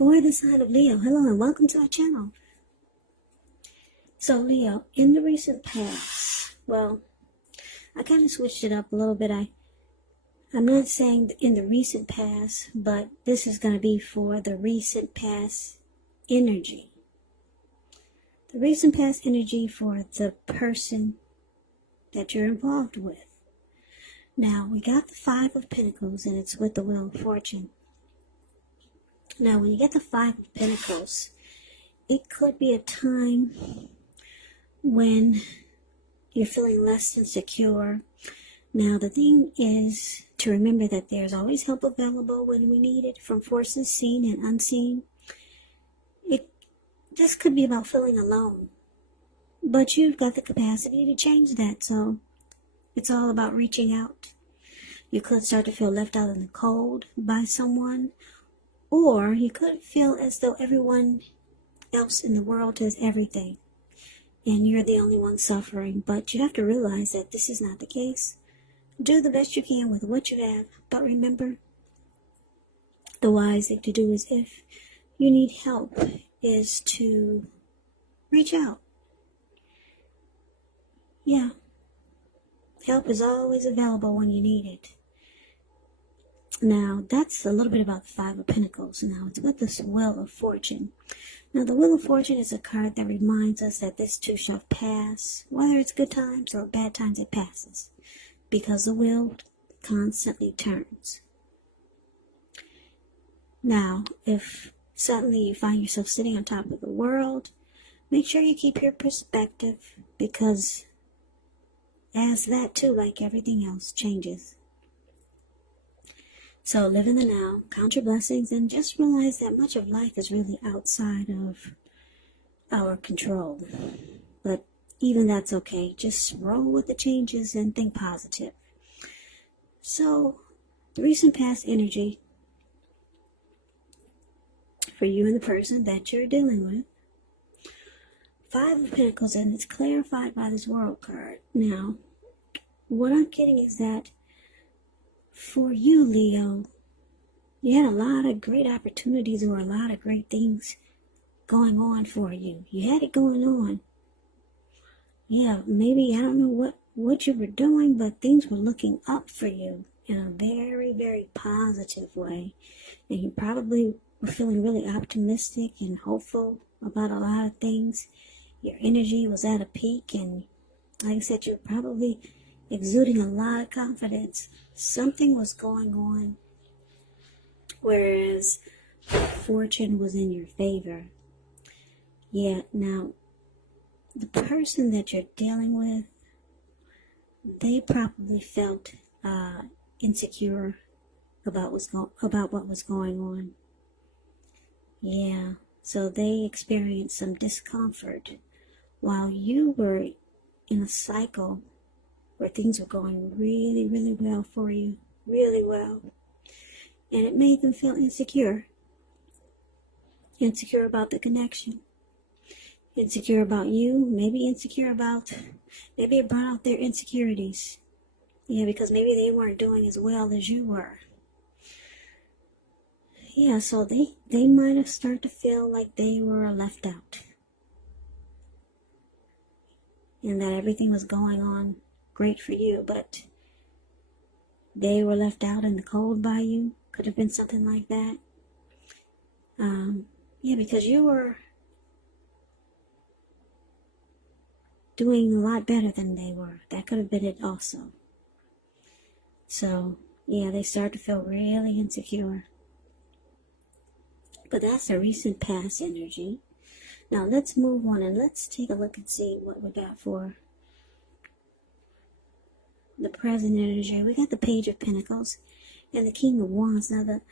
for the sign of Leo. Hello and welcome to our channel. So Leo, in the recent past, well, I kind of switched it up a little bit. I'm not saying in the recent past, but this is going to be for the recent past energy. The recent past energy for the person that you're involved with. Now, we got the Five of Pentacles, and it's with the Wheel of Fortune. Now, when you get the Five of Pentacles, it could be a time when you're feeling less than secure. Now, the thing is to remember that there's always help available when we need it, from forces seen and unseen. This could be about feeling alone, but you've got the capacity to change that, so it's all about reaching out. You could start to feel left out in the cold by someone, or you could feel as though everyone else in the world has everything, and you're the only one suffering. But you have to realize that this is not the case. Do the best you can with what you have, but remember, the wise thing to do is, if you need help, is to reach out. Yeah. Help is always available when you need it. Now, that's a little bit about the Five of Pentacles. Now, it's with this Wheel of Fortune. Now, the Wheel of Fortune is a card that reminds us that this too shall pass. Whether it's good times or bad times, it passes, because the wheel constantly turns. Now, if suddenly you find yourself sitting on top of the world, make sure you keep your perspective, because as that too, like everything else, changes. So live in the now, count your blessings, and just realize that much of life is really outside of our control. But even that's okay. Just roll with the changes and think positive. So, the recent past energy for you and the person that you're dealing with. Five of Pentacles, and it's clarified by this World card. Now, what I'm getting is that for you, Leo, you had a lot of great opportunities or a lot of great things going on for you. You had it going on. Yeah, maybe, I don't know what you were doing, but things were looking up for you in a very, very positive way. And you probably were feeling really optimistic and hopeful about a lot of things. Your energy was at a peak, and like I said, you're probably exuding a lot of confidence. Something was going on, whereas fortune was in your favor. Yeah, now, the person that you're dealing with, they probably felt insecure about what was going on. Yeah, so they experienced some discomfort while you were in a cycle where things were going really, really well for you, really well. And it made them feel insecure. Insecure about the connection. Insecure about you, maybe it brought out their insecurities. Yeah, because maybe they weren't doing as well as you were. Yeah, so they might have started to feel like they were left out. And that everything was going on great for you, but they were left out in the cold by you. Could have been something like that. Yeah, because you were doing a lot better than they were. That could have been it also. So, yeah, they start to feel really insecure. But that's a recent past energy. Now, let's move on and let's take a look and see what we got for the present energy. We got the Page of Pentacles and the King of Wands. Now, the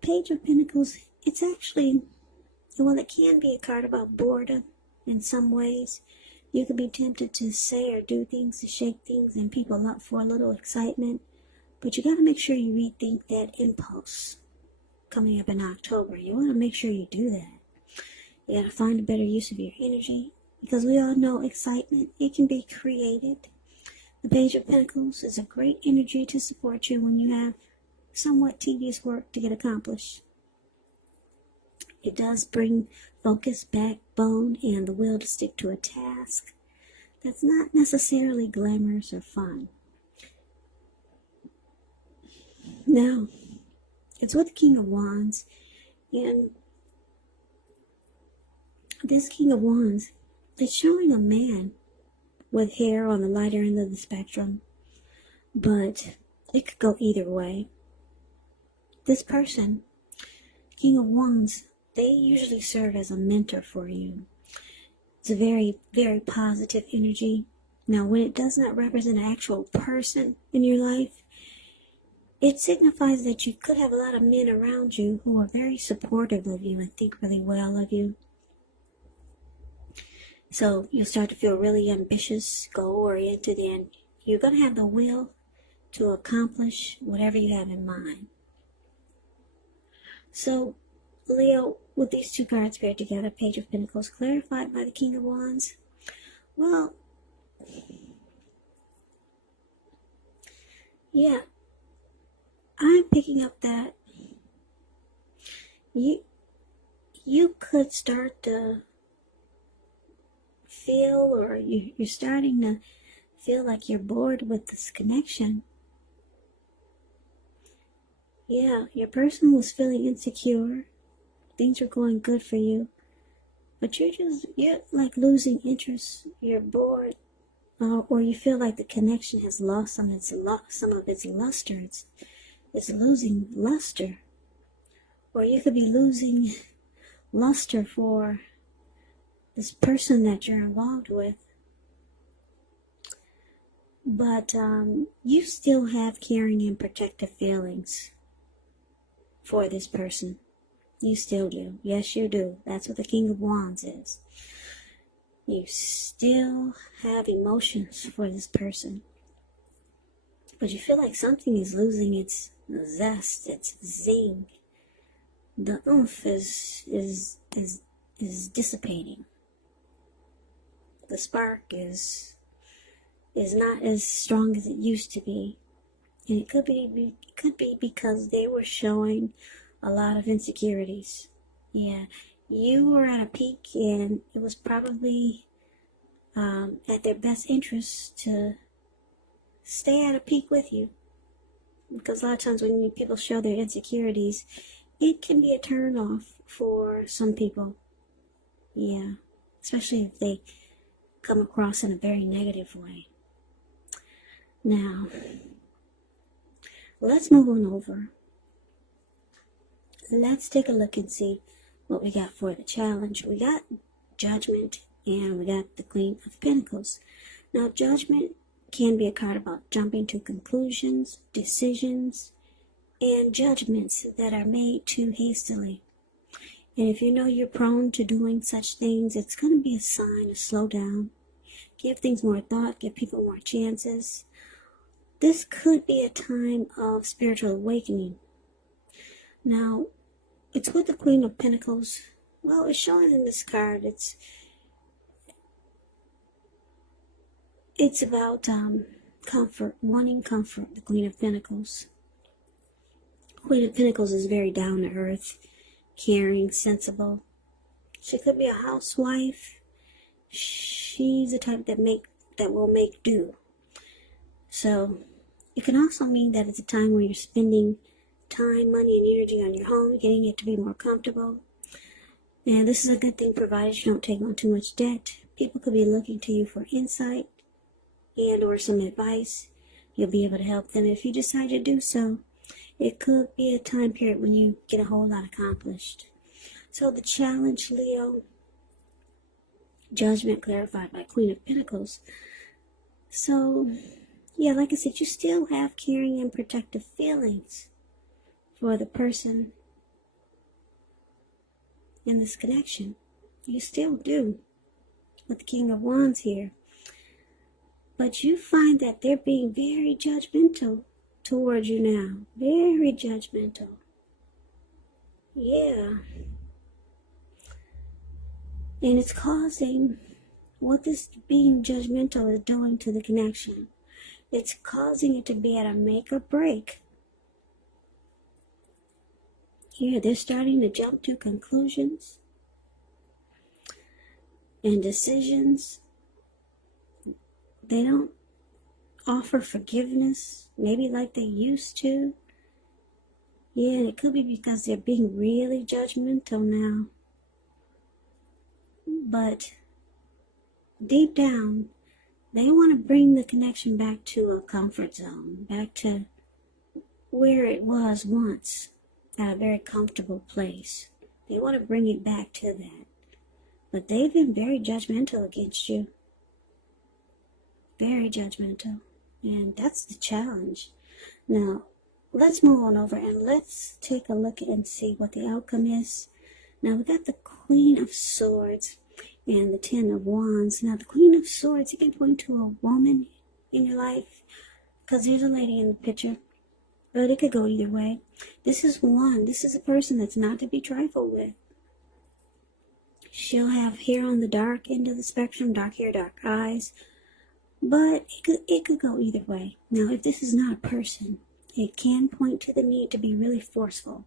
Page of Pentacles, it's actually, well, it can be a card about boredom in some ways. You could be tempted to say or do things to shake things and people up for a little excitement. But you got to make sure you rethink that impulse coming up in October. You want to make sure you do that. You got to find a better use of your energy, because we all know excitement, it can be created. The Page of Pentacles is a great energy to support you when you have somewhat tedious work to get accomplished. It does bring focus, backbone, and the will to stick to a task that's not necessarily glamorous or fun. Now, it's with the King of Wands, and this King of Wands, it's showing a man with hair on the lighter end of the spectrum, but it could go either way. This person, King of Wands, they usually serve as a mentor for you. It's a very, very positive energy. Now, when it does not represent an actual person in your life, it signifies that you could have a lot of men around you who are very supportive of you and think really well of you. So you'll start to feel really ambitious, goal-oriented, and you're going to have the will to accomplish whatever you have in mind. So, Leo, with these two cards paired together, Page of Pentacles clarified by the King of Wands, well, yeah, I'm picking up that you could start to feel, or you're starting to feel like you're bored with this connection. Yeah, your person was feeling insecure. Things were going good for you, but you're like losing interest. You're bored, or you feel like the connection has lost some of its luster. It's losing luster, or you could be losing luster for this person that you're involved with. But you still have caring and protective feelings for this person. You still do. Yes, you do. That's what the King of Wands is. You still have emotions for this person. But you feel like something is losing its zest, its zing. The oomph is dissipating. The spark is not as strong as it used to be. And it could be because they were showing a lot of insecurities. Yeah, you were at a peak, and it was probably at their best interest to stay at a peak with you. Because a lot of times when people show their insecurities, it can be a turn off for some people. Yeah, especially if they come across in a very negative way. Now, let's move on over. Let's take a look and see what we got for the challenge. We got Judgment, and we got the Queen of Pentacles. Now, Judgment can be a card about jumping to conclusions, decisions, and judgments that are made too hastily. And if you know you're prone to doing such things, it's going to be a sign to slow down. Give things more thought, give people more chances. This could be a time of spiritual awakening. Now, it's with the Queen of Pentacles. Well, it's showing in this card. It's about comfort, wanting comfort, the Queen of Pentacles. Queen of Pentacles is very down to earth, caring, sensible. She could be a housewife. She's the type that will make do. So it can also mean that it's a time where you're spending time, money, and energy on your home, getting it to be more comfortable. And this is a good thing provided you don't take on too much debt. People could be looking to you for insight and or some advice. You'll be able to help them if you decide to do so. It could be a time period when you get a whole lot accomplished. So the challenge, Leo, Judgment clarified by Queen of Pentacles. So, yeah, like I said, you still have caring and protective feelings for the person in this connection. You still do with the King of Wands here. But you find that they're being very judgmental towards you now. Very judgmental. Yeah. And it's causing, what this being judgmental is doing to the connection, it's causing it to be at a make or break. Yeah, they're starting to jump to conclusions and decisions. They don't offer forgiveness, maybe like they used to. Yeah, it could be because they're being really judgmental now. But deep down, they want to bring the connection back to a comfort zone, back to where it was once, at a very comfortable place. They want to bring it back to that. But they've been very judgmental against you. Very judgmental. And that's the challenge. Now, let's move on over and let's take a look and see what the outcome is. Now, we got the Queen of Swords and the Ten of Wands. Now, the Queen of Swords, you can point to a woman in your life, because there's a lady in the picture. But it could go either way. This is one. This is a person that's not to be trifled with. She'll have hair on the dark end of the spectrum, dark hair, dark eyes. But it could go either way. Now, if this is not a person, it can point to the need to be really forceful.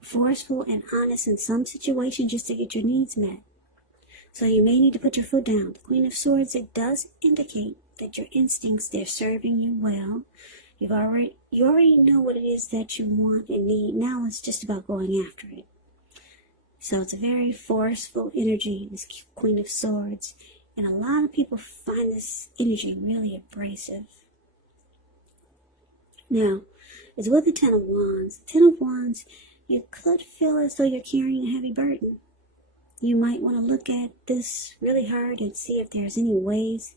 Forceful and honest in some situations just to get your needs met. So you may need to put your foot down. The Queen of Swords, it does indicate that your instincts, they're serving you well. You already know what it is that you want and need. Now it's just about going after it. So it's a very forceful energy, this Queen of Swords. And a lot of people find this energy really abrasive. Now, it's with the Ten of Wands. The Ten of Wands, you could feel as though you're carrying a heavy burden. You might want to look at this really hard and see if there's any ways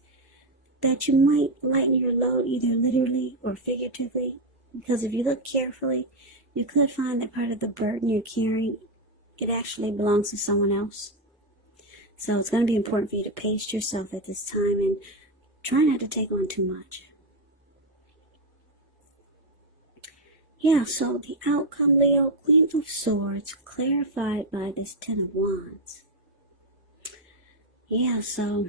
that you might lighten your load, either literally or figuratively. Because if you look carefully, you could find that part of the burden you're carrying, it actually belongs to someone else. So it's going to be important for you to pace yourself at this time and try not to take on too much. Yeah, so the outcome, Leo, Queen of Swords, clarified by this Ten of Wands. Yeah, so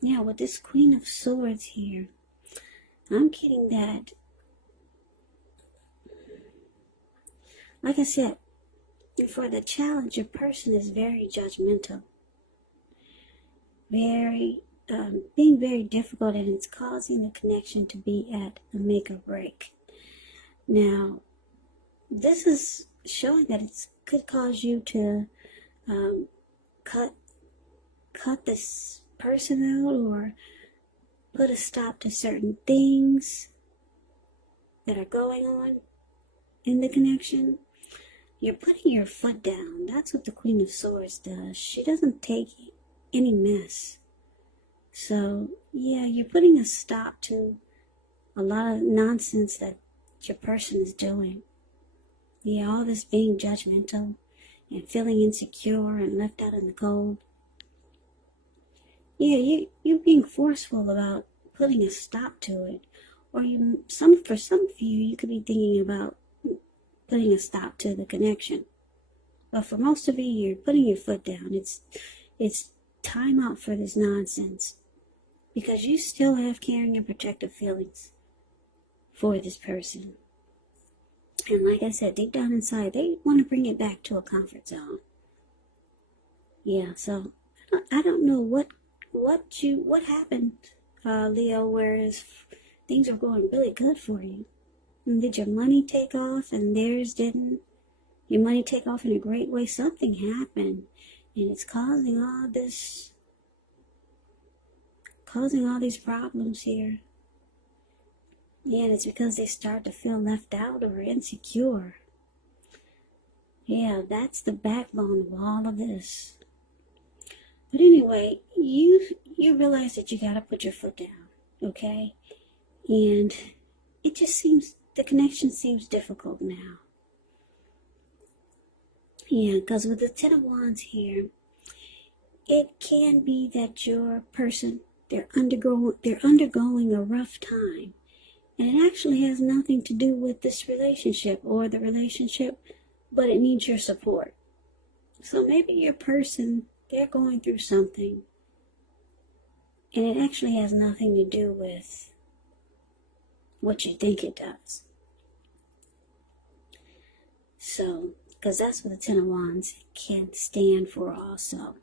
yeah, with this Queen of Swords here, I'm getting that, like I said, for the challenge, your person is very judgmental. Being very difficult, and it's causing the connection to be at a make or break. Now, this is showing that it could cause you to cut this person out, or put a stop to certain things that are going on in the connection. You're putting your foot down. That's what the Queen of Swords does. She doesn't take any mess. So, yeah, you're putting a stop to a lot of nonsense that your person is doing. Yeah, all this being judgmental and feeling insecure and left out in the cold. Yeah, you're being forceful about putting a stop to it. Or for some of you could be thinking about putting a stop to the connection. But for most of you, you're putting your foot down. It's time out for this nonsense. Because you still have caring and protective feelings for this person. And like I said, deep down inside, they want to bring it back to a comfort zone. Yeah, so I don't know what happened, Leo, whereas things are going really good for you. And did your money take off and theirs didn't? Your money take off in a great way? Something happened, and it's causing all these problems here. Yeah, and it's because they start to feel left out or insecure. Yeah, that's the backbone of all of this. But anyway, you realize that you gotta put your foot down, okay? And it just seems, the connection seems difficult now. Yeah, because with the Ten of Wands here, it can be that your person, they're undergoing a rough time. And it actually has nothing to do with this relationship or the relationship, but it needs your support. So maybe your person, they're going through something, and it actually has nothing to do with what you think it does. So, because that's what the Ten of Wands can stand for also.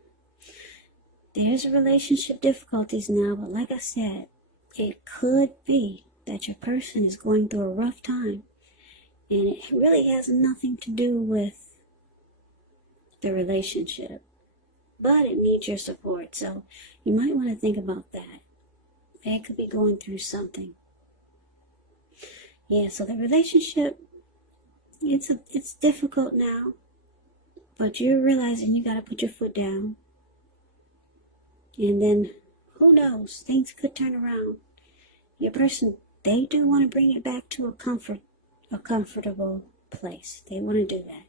There's relationship difficulties now, but like I said, it could be that your person is going through a rough time, and it really has nothing to do with the relationship, but it needs your support. So you might want to think about that. They could be going through something. Yeah, so the relationship, it's difficult now, but you're realizing you got to put your foot down. And then, who knows, things could turn around. Your person, they do want to bring it back to a comfortable place. They want to do that.